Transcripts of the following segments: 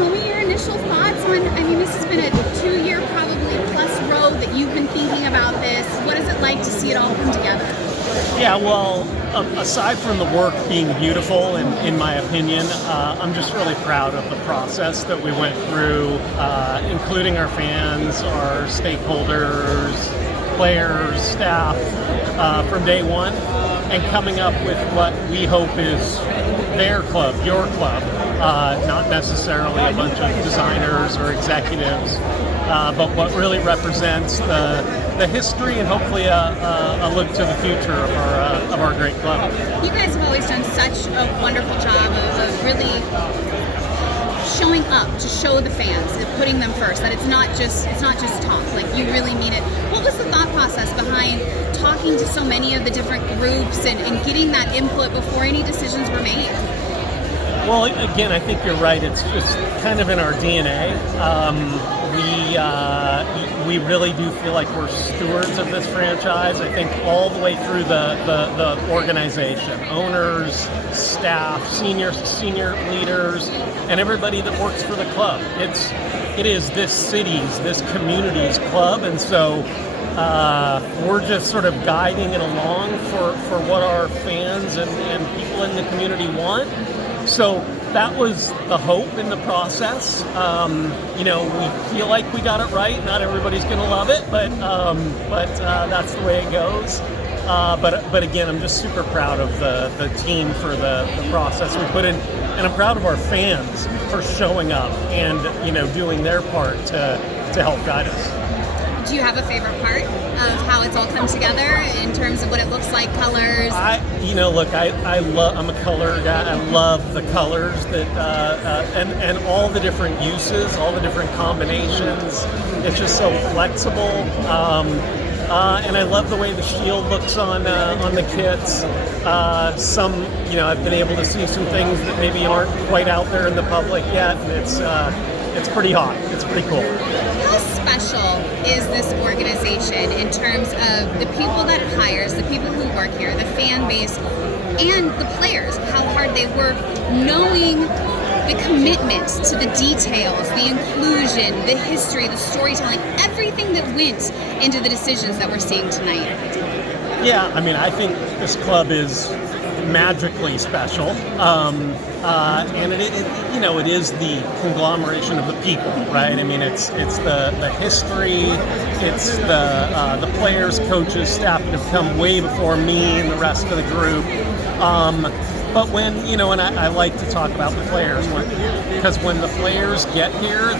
tell me your initial thoughts on, I mean, this has been a 2-year probably plus road that you've been thinking about this. What is it like to see it all come together? Yeah, well, aside from the work being beautiful, in my opinion, I'm just really proud of the process that we went through, including our fans, our stakeholders, players, staff, from day one, and coming up with what we hope is their club, your club, not necessarily a bunch of designers or executives, but what really represents the history and hopefully a look to the future of our great club. You guys have always done such a wonderful job of really showing up to show the fans and putting them first, that it's not just talk, like you really mean it. What was the thought process behind talking to so many of the different groups and getting that input before any decisions were made? Well, again, I think you're right. It's just kind of in our DNA. We really do feel like we're stewards of this franchise. I think all the way through the organization, owners, staff, senior leaders, and everybody that works for the club. It is this city's, this community's club, and so we're just sort of guiding it along for what our fans and people in the community want. So that was the hope in the process. We feel like we got it right. Not everybody's going to love it, but that's the way it goes. But again, I'm just super proud of the team for the process we put in, and I'm proud of our fans for showing up and doing their part to help guide us. Do you have a favorite part of how it's all come together in terms of what it looks like, colors? I'm a color guy. I love the colors that and all the different uses, all the different combinations. It's just so flexible. And I love the way the shield looks on the kits. I've been able to see some things that maybe aren't quite out there in the public yet, and it's pretty hot. It's pretty cool. How special is this organization in terms of the people that it hires, the people who work here, the fan base, and the players, how hard they work, knowing the commitment to the details, the inclusion, the history, the storytelling, everything that went into the decisions that we're seeing tonight? Yeah, I mean, I think this club is magically special, and it is the conglomeration of the people, right? I mean, it's the history, it's the players, coaches, staff that have come way before me and the rest of the group. But when, and I like to talk about the players, because when the players get here,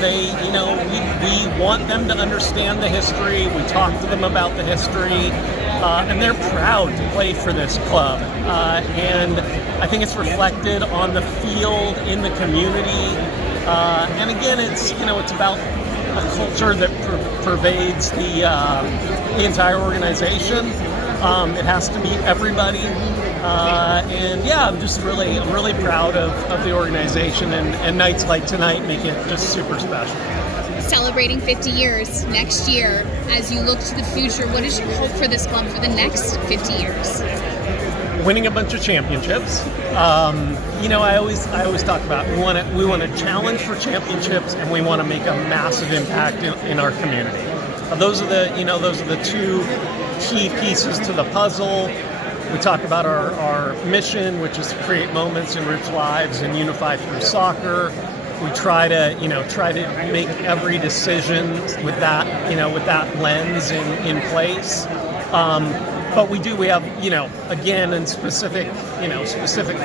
we want them to understand the history. We talk to them about the history, and they're proud to play for this club. And I think it's reflected on the field, in the community. And again, it's about a culture that pervades the entire organization. It has to be everybody. And yeah, I'm really proud of the organization, and nights like tonight make it just super special. Celebrating 50 years next year, as you look to the future, what is your hope for this club for the next 50 years? Winning a bunch of championships. I always talk about we want to challenge for championships, and we want to make a massive impact in our community. Those are the two key pieces to the puzzle. We talk about our mission, which is to create moments, enrich lives, and unify through soccer. We try to make every decision with that lens in place. But we have, again, and specific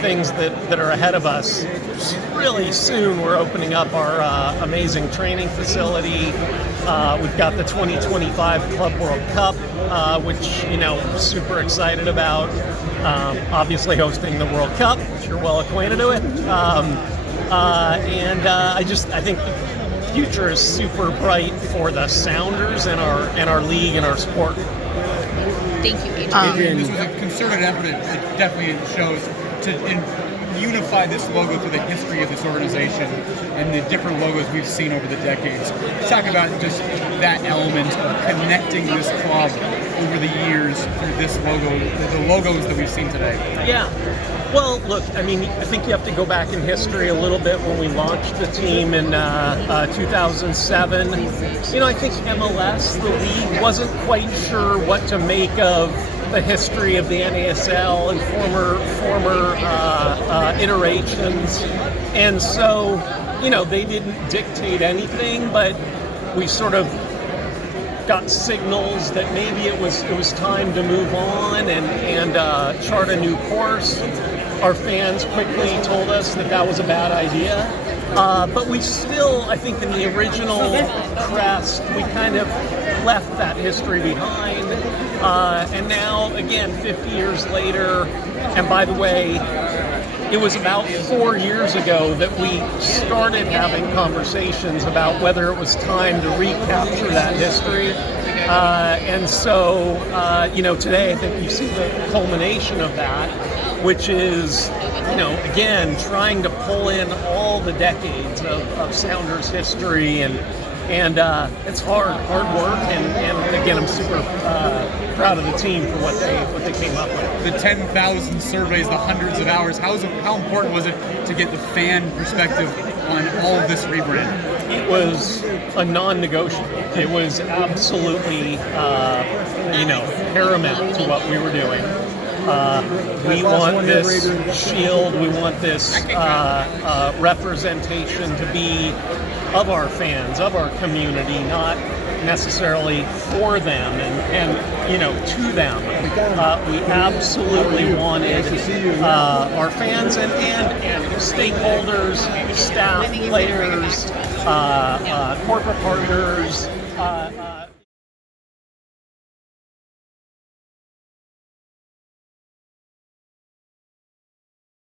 things that are ahead of us. Really soon, we're opening up our amazing training facility. We've got the 2025 Club World Cup, which, we're super excited about. Obviously hosting the World Cup, which you're well acquainted with. I think the future is super bright for the Sounders and our league and our sport. Thank you, Adrian. This was a concerted effort. It definitely shows to unify this logo through the history of this organization and the different logos we've seen over the decades. Talk about just that element of connecting this club over the years through this logo, the logos that we've seen today. Yeah. Well, look, I mean, I think you have to go back in history a little bit when we launched the team in 2007. You know, I think MLS, the league, wasn't quite sure what to make of the history of the NASL and former iterations. And so, you know, they didn't dictate anything, but we sort of got signals that maybe it was time to move on and chart a new course. Our fans quickly told us that was a bad idea. But we still, I think in the original crest, we kind of left that history behind. And now, again, 50 years later, and by the way, it was about 4 years ago that we started having conversations about whether it was time to recapture that history. And so, you know, today I think you see the culmination of that, which is, you know, again, trying to pull in all the decades of Sounders history, and it's hard work, and again, I'm super proud of the team for what they came up with. The 10,000 surveys, the hundreds of hours, how important was it to get the fan perspective on all of this rebrand? It was a non-negotiable. It was absolutely, you know, paramount to what we were doing. We want this shield, we want this representation to be of our fans, of our community, not necessarily for them and you know, to them. We absolutely wanted our fans and stakeholders, staff, players, corporate partners,